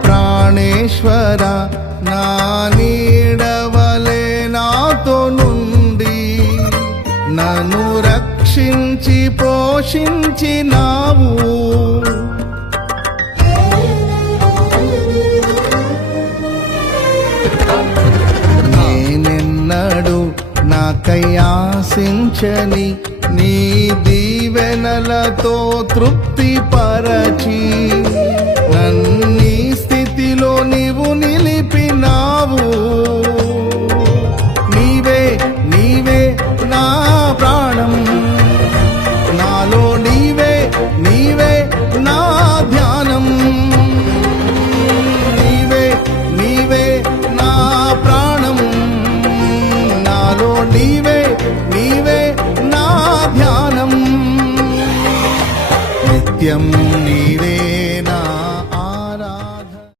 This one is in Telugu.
ప్రాణేశ్వర నా నీడవలే నాతో నుండి నన్ను రక్షించి పోషించినావు. నేనెన్నడు నాకై ఆశించని నీ దీవెనలతో తృప్తి పరచి